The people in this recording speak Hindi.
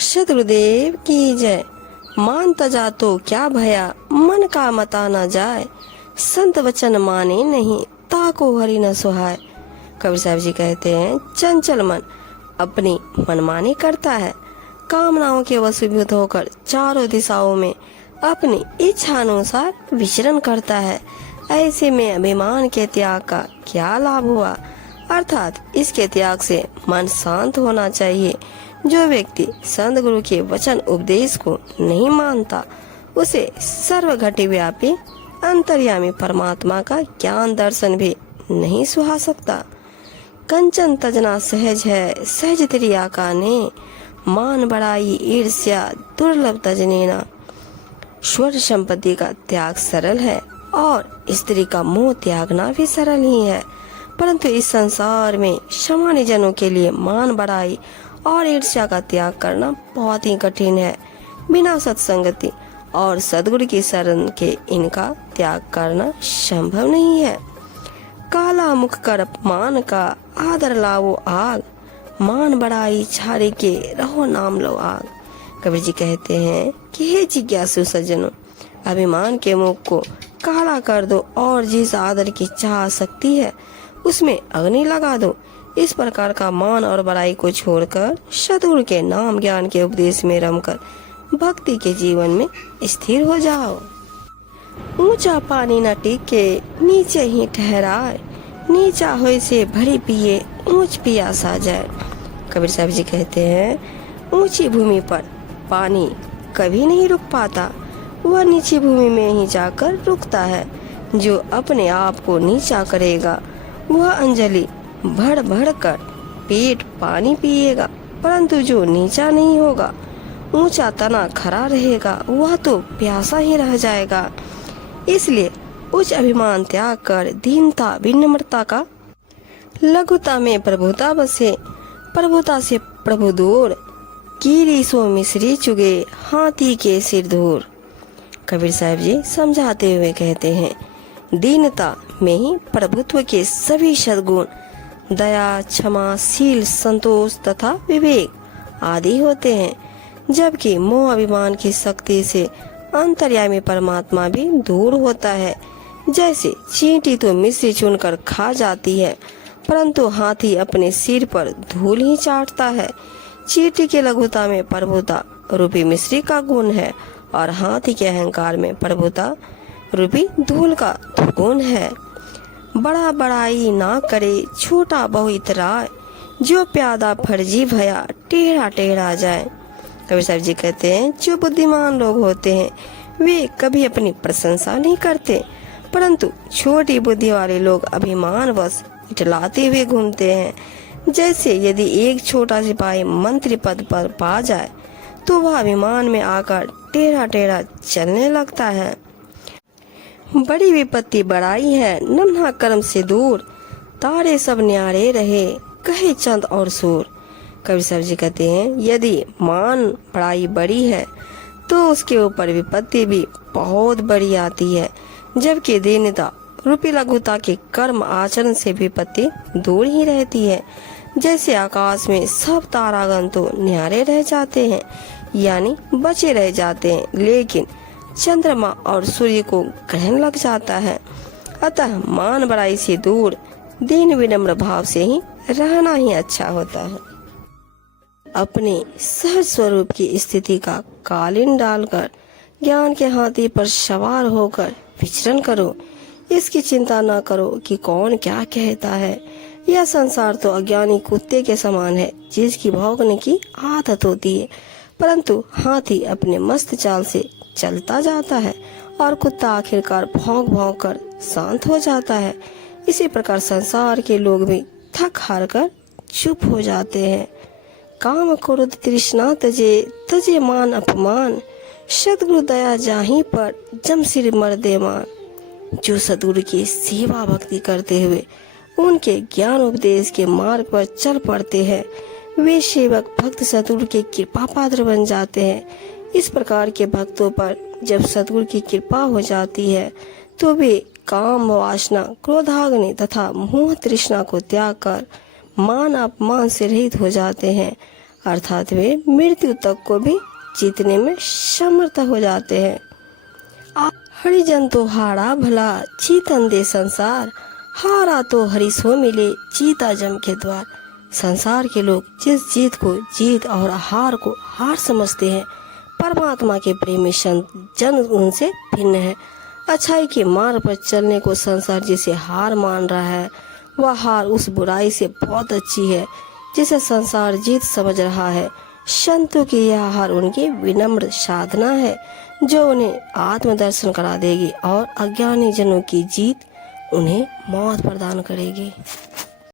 सदगुरुदेव की जय। मान तजा तो क्या भया, मन का मता न जाए। संत वचन माने नहीं, ताको हरि न सुहाए। कबीर साहब जी कहते हैं, चंचल मन अपनी मनमानी करता है, कामनाओं के वशीभूत होकर चारों दिशाओं में अपनी इच्छा अनुसार विचरण करता है। ऐसे में अभिमान के त्याग का क्या लाभ हुआ? अर्थात इसके त्याग से मन शांत होना चाहिए। जो व्यक्ति संत गुरु के वचन उपदेश को नहीं मानता, उसे सर्वघटी व्यापी अंतर्यामी परमात्मा का ज्ञान दर्शन भी नहीं सुहा सकता। कंचन तजना सहज है, सहज तेरी आकाने। मान बढ़ाई ईर्ष्या दुर्लभ तजनेना। स्वर संपत्ति का त्याग सरल है और स्त्री का मोह त्यागना भी सरल ही है, परंतु इस संसार में सामान्य जनों के लिए मान बढ़ाई और ईर्ष्या का त्याग करना बहुत ही कठिन है। बिना सत्संगति और सद्गुरु की शरण के इनका त्याग करना संभव नहीं है। काला मुख कर मान का आदर लाओ आग, मान बढ़ाई छारे के रहो नाम लो आग। कबीर जी कहते हैं कि हे जिज्ञासु सज्जनों, अभिमान के मुख को काला कर दो और जिस आदर की चाह सकती है उसमें अग्नि लगा दो। इस प्रकार का मान और बड़ाई को छोड़कर सद्गुरु के नाम ज्ञान के उपदेश में रमकर भक्ति के जीवन में स्थिर हो जाओ। ऊंचा पानी न टिके नीचे ही ठहराए, नीचा होए से भरी पिए ऊंच पियासा जाए। कबीर साहब जी कहते हैं, ऊंची भूमि पर पानी कभी नहीं रुक पाता, वह नीची भूमि में ही जाकर रुकता है। जो अपने आप को नीचा करेगा वह अंजलि भर भर कर पेट पानी पिएगा, परंतु जो नीचा नहीं होगा, ऊंचा तना खड़ा रहेगा, वह तो प्यासा ही रह जाएगा। इसलिए उच्च अभिमान त्याग कर दीनता विनम्रता का, लघुता में प्रभुता बसे, प्रभुता से प्रभु दूर, कीरी सो मिश्री चुगे हाथी के सिर दूर। कबीर साहब जी समझाते हुए कहते हैं, दीनता में ही प्रभुत्व के सभी सद्गुण दया, क्षमा, शील, संतोष तथा विवेक आदि होते हैं, जबकि मोह अभिमान की शक्ति से अंतर्यामी परमात्मा भी दूर होता है। जैसे चींटी तो मिश्री चुनकर खा जाती है, परंतु हाथी अपने सिर पर धूल ही चाटता है। चींटी के लघुता में प्रभुता रूपी मिश्री का गुण है और हाथी के अहंकार में प्रभुता रूपी धूल का गुण है। बड़ा बड़ाई ना करे, छोटा बहु इतराय, जो प्यादा फर्जी भया टेढ़ा टेढ़ा जाए। कबीर साहब जी कहते हैं, जो बुद्धिमान लोग होते हैं वे कभी अपनी प्रशंसा नहीं करते, परंतु छोटी बुद्धि वाले लोग अभिमान वश इटलाते हुए घूमते हैं। जैसे यदि एक छोटा सिपाही मंत्री पद पर पा जाए तो वह अभिमान में आकर टेढ़ा टेढ़ा चलने लगता है। बड़ी विपत्ति बड़ाई है, नन्हा कर्म से दूर, तारे सब न्यारे रहे, कहे चंद और सूर। कबीर साहब जी कहते हैं, यदि मान बड़ाई बड़ी है तो उसके ऊपर विपत्ति भी बहुत बड़ी आती है, जबकि दीनता रूपी लघुता के कर्म आचरण से विपत्ति दूर ही रहती है। जैसे आकाश में सब तारागण तो न्यारे रह जाते हैं, यानी बचे रह जाते हैं, लेकिन चंद्रमा और सूर्य को ग्रहण लग जाता है। अतः मान बड़ाई से दूर दीन विनम्र भाव से ही रहना ही अच्छा होता है। अपने सहज स्वरूप की स्थिति का कालीन डालकर ज्ञान के हाथी पर सवार होकर विचरण करो। इसकी चिंता न करो कि कौन क्या कहता है। यह संसार तो अज्ञानी कुत्ते के समान है, जिसकी भौंकने की आदत होती है, परंतु हाथी अपने मस्त चाल से चलता जाता है और कुत्ता आखिरकार भौंक भौंक कर शांत हो जाता है। इसी प्रकार संसार के लोग भी थक हार कर चुप हो जाते हैं। काम क्रोध तृष्णा तजे, तजे मान अपमान, सद्गुरु दया जाहि पर जम सिर मर्दे मान। जो सद्गुरु की सेवा भक्ति करते हुए उनके ज्ञान उपदेश के मार्ग पर चल पड़ते हैं, वे सेवक भक्त सद्गुरु के कृपा पात्र बन जाते हैं। इस प्रकार के भक्तों पर जब सद्गुरु की कृपा हो जाती है तो वे काम वासना, क्रोधाग्नि तथा मोह तृष्णा को त्याग कर मान अपमान से रहित हो जाते हैं। अर्थात वे मृत्यु तक को भी जीतने में समर्थ हो जाते हैं। हरिजन तो हारा भला जीतन दे संसार, हारा तो हरि सो मिले जीता जम के द्वार। संसार के लोग जिस जीत को जीत और हार को हार समझते हैं, परमात्मा के प्रेमी संत जन उनसे भिन्न है। अच्छाई के मार्ग पर चलने को संसार जिसे हार मान रहा है, वह हार उस बुराई से बहुत अच्छी है जिसे संसार जीत समझ रहा है। संतों की यह हार उनकी विनम्र साधना है जो उन्हें आत्मदर्शन करा देगी और अज्ञानी जनों की जीत उन्हें मौत प्रदान करेगी।